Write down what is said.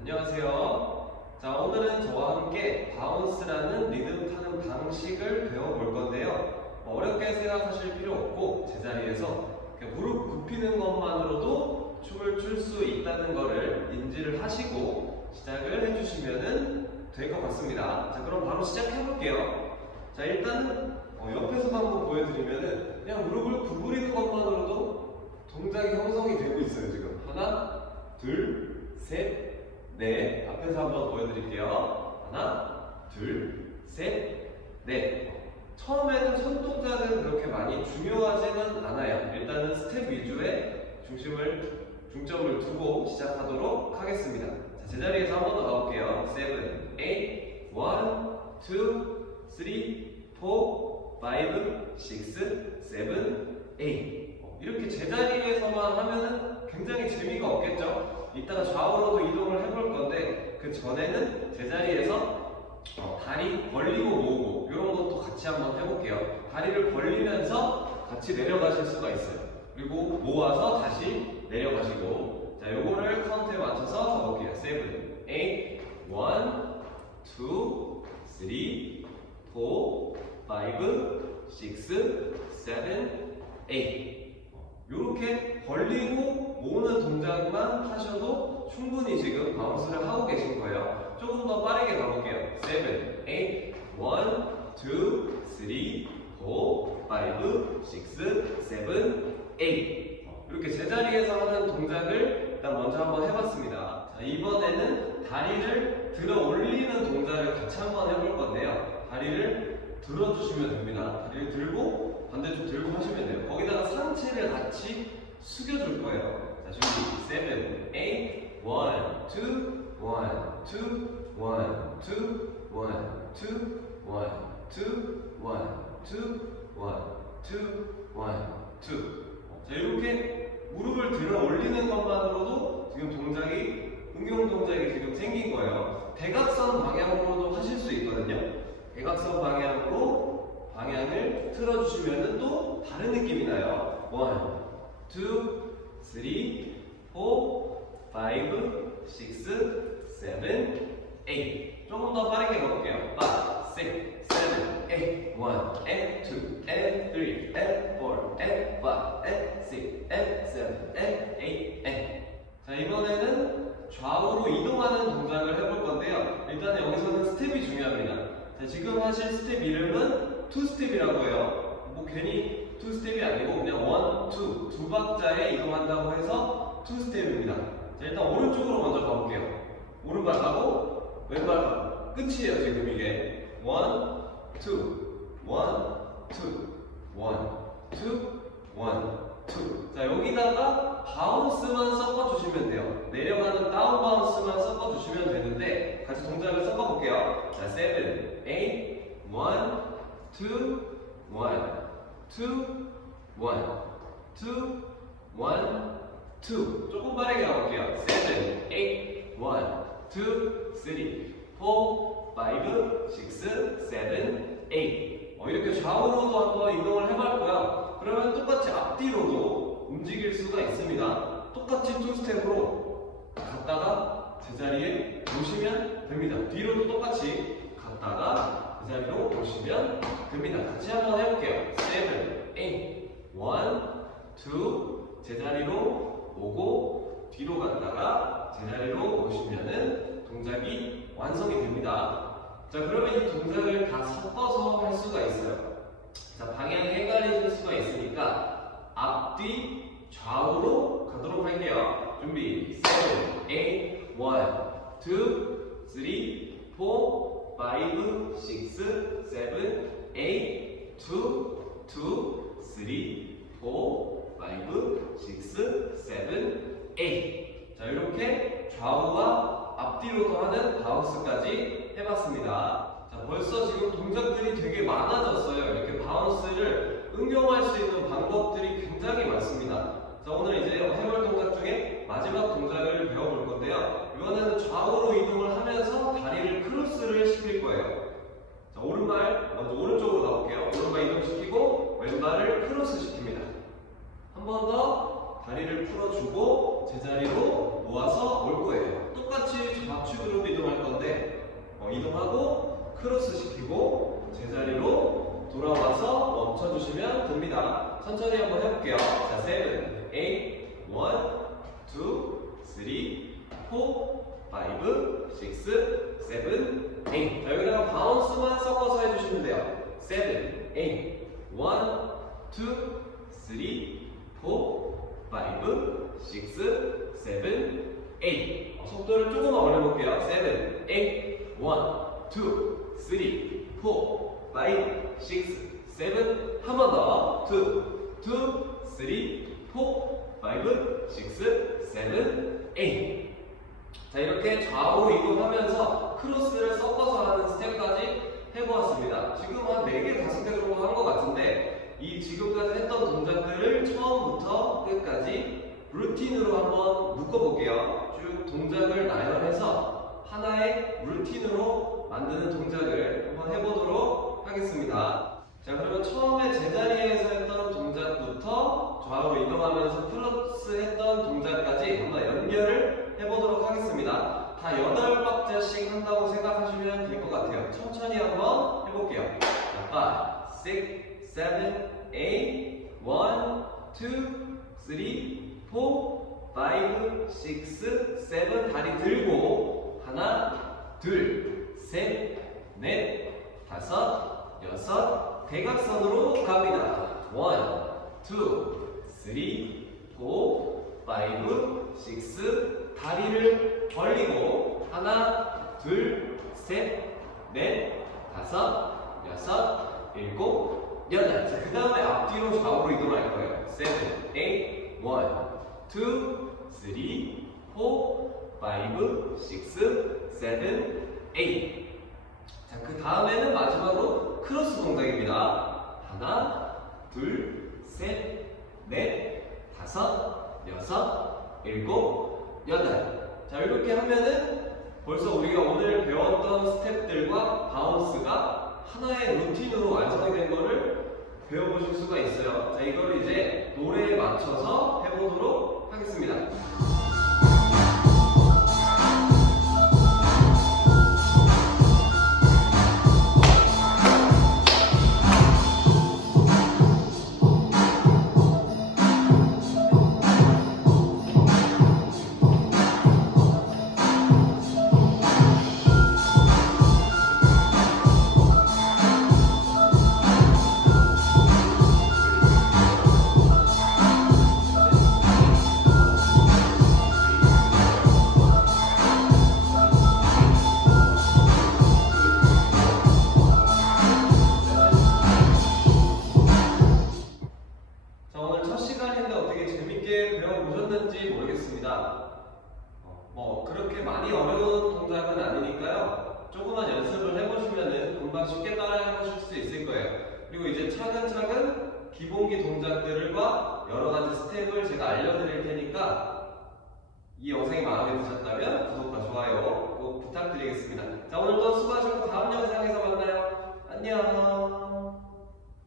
안녕하세요. 자, 오늘은 저와 함께 바운스라는 리듬 타는 방식을 배워볼 건데요. 뭐 어렵게 생각하실 필요 없고 제자리에서 무릎 굽히는 것만으로도 춤을 출 수 있다는 것을 인지를 하시고 시작을 해주시면 될 것 같습니다. 자, 그럼 바로 시작해볼게요. 자, 일단은 어, 옆에서 한번 보여드리면은 그냥 무릎을 구부리는 것만으로도 동작이 형성이 되고 있어요, 지금. 하나, 둘, 셋, 넷. 앞에서 한번 보여드릴게요. 하나, 둘, 셋, 넷. 처음에는 손동작은 그렇게 많이 중요하지는 않아요. 일단은 스텝 위주의 중심을, 중점을 두고 시작하도록 하겠습니다. 자, 제자리에서 한 번 더 가볼게요. 7, 8, 1, 2, 3, 4, 5, 6, 7, 8. 어, 이렇게 제자리에서만 하면은 굉장히 재미가 없겠죠? 이따가 좌우로도 이동을 해볼 건데 그 전에는 제자리에서 어, 다리 벌리고 모으고 이런 것도 같이 한번 해볼게요. 다리를 벌리면서 같이 내려가실 수가 있어요. 그리고 모아서 다시 내려가시고 자 요거를 카운트에 맞춰서 가볼게요. 7, 8, 1, 2, 3, 4, 5, 6, 7, 8 이렇게 벌리고 모으는 동작만 하셔도 충분히 지금 바운스를 하고 계신 거예요. 조금 더 빠르게 가볼게요. 7, 8, 1, 2, 3, 4, 5, 6, 7, 8 이렇게 제자리에서 하는 동작을 일단 먼저 한번 해봤습니다. 자, 이번에는 다리를 들어 올리는 동작을 같이 한번 해볼 건데요. 다리를 들어주시면 됩니다. 다리를 들고 반대쪽 들고 하시면 돼요. 거기다가 상체를 같이 숙여줄 거예요. 자, 준비. 7, 8, 1, 2, 1, 2, 1, 2, 1, 2, 1, 2, 2. 자, 이렇게 무릎을 들어 올리는 것만으로도 지금 동작이, 응용 동작이 지금 생긴 거예요. 대각선 방향으로도 하실 수 있거든요. 대각선 방향으로 방향을 틀어주시면 또 다른 느낌이 나요. 1, 2, 3, 4, 5, 6, 7, 8. 조금 더 빠르게 가볼게요. 5, 6, 7, 8. 1, and 2, and 3, and 4, and 5, and 6, and 7, and 8, and. 자, 이번에는 좌우로 이동하는 동작을 해볼 건데요. 일단 여기서는 스텝이 중요합니다. 자, 지금 하실 스텝 이름은 투 스텝이라고 해요. 뭐 괜히 투 스텝이 아니고 그냥 원, 투, 두 박자에 이동한다고 해서 투 스텝입니다. 자, 일단 오른쪽으로 먼저 가볼게요. 오른발 가고 왼발 가고 끝이에요 지금 이게 원, 투, 원, 투, 원, 투, 원, 투. 자 여기다가 바운스만 섞어주시면 돼요. 내려가는 다운 바운스만 섞어주시면 되는데 같이 동작을 섞어볼게요. 자, 7, 8, 1, 2, 1, 2, 1, 2, 1, 2. 조금 빠르게 가볼게요. 7, 8, 1, 2, 3, 4, 5, 6, 7, 8. 어, 이렇게 좌우로도 한번 이동을 해봤고요. 그러면 똑같이 앞뒤로도 움직일 수가 있습니다. 똑같이 투 스텝으로 갔다가 제자리에 오시면 됩니다. 뒤로도 똑같이 갔다가 제자리로 오시면 됩니다. 같이 한번 해볼게요. 7, 8, 1, 2, 제자리로 오고 뒤로 갔다가 제자리로 오시면은 동작이 완성이 됩니다. 자, 그러면 이 동작을 다 섞어서 할 수가 있어요. 자, 방향이 헷갈리실 수가 있으니까 앞뒤 좌우로 가도록 할게요. 준비. 7, 8, 1, 2, 3, 4, 5, 6, 7, 7, 8, 2, 2, 3, 4, 5, 6, 7, 7, 8. 자, 이렇게 좌우와 앞뒤로도 하는 바운스까지 해봤습니다. 자, 벌써 지금 동작들이 되게 많아졌어요. 이렇게 바운스를 응용할 수 있는 방법들이 굉장히 많습니다. 자, 오늘 이제 해볼 동작 중에 마지막 동작을 배워볼 건데요. 이번에는 좌우로 이동을 하면서 다리를 크로스를 시킬 거예요. 자, 오른발 먼저 오른쪽으로 가볼게요. 오른발 이동시키고 왼발을 크로스 시킵니다. 한 번 더 다리를 풀어주고 제자리로 모아서 올 거예요. 똑같이 좌우 크로스 시키고 제자리로 돌아와서 멈춰주시면 됩니다. 천천히 한번 해볼게요. 자, 7, 8, 1, 2, 3, 4, 5, 6, 7, 8. 자, 여기다가 바운스만 섞어서 해주시면 돼요. 7, 8, 1, 2, 3, 4, 5, 6, 7, 8. 어, 속도를 조금만 올려볼게요. 7, 8, 1, 2, 3, 4, 5, 6, 7. 한 번 더. 2, 2, 3, 4, 5, 6, 7, 8. 자 이렇게 좌우로 이동하면서 크로스를 섞어서 하는 스텝까지 해보았습니다. 지금 한 4개, 5개 정도 한 것 같은데 이 지금까지 했던 동작들을 처음부터 끝까지 루틴으로 한번 묶어볼게요. 쭉 동작을 나열해서 하나의 루틴으로 만드는 동작을 한번 해보도록 하겠습니다. 자 그러면 처음에 제자리에서 했던 동작부터 좌우로 이동하면서 크로스 했던 동작까지 한번 연결을 해보도록 하겠습니다. 다 여덟 박자씩 한다고 생각하시면 될 것 같아요. 천천히 한번 해볼게요. 자, 5, 6, 7, 8, 1, 2, 3, 4, 5, 6, 7 다리 들고 하나, 둘, 셋, 넷, 다섯, 여섯 대각선으로 갑니다. 1, 2, 3, 4, 5, 6 다리를 벌리고 하나, 둘, 셋, 넷, 다섯, 여섯, 일곱, 여덟. 자, 그 다음에 앞뒤로 좌우로 이동할 거예요. 7, 8, 1, 2, 3, 4, 5, 6, 7, 8. 자, 그 다음에는 마지막으로 크로스 동작입니다. 하나, 둘, 셋, 넷, 다섯, 여섯, 일곱, 여덟. 자, 이렇게 하면은 벌써 우리가 오늘 배웠던 스텝들과 바운스가 하나의 루틴으로 완성이 된 거를 배워보실 수가 있어요. 자, 이걸 이제 노래에 맞춰서 해보도록 하겠습니다. 뭐 그렇게 많이 어려운 동작은 아니니까요. 조금만 연습을 해보시면은 금방 쉽게 따라 해보실 수 있을 거예요. 그리고 이제 차근차근 기본기 동작들과 여러 가지 스텝을 제가 알려드릴 테니까 이 영상이 마음에 드셨다면 구독과 좋아요 꼭 부탁드리겠습니다. 자 오늘도 수고하셨고 다음 영상에서 만나요. 안녕.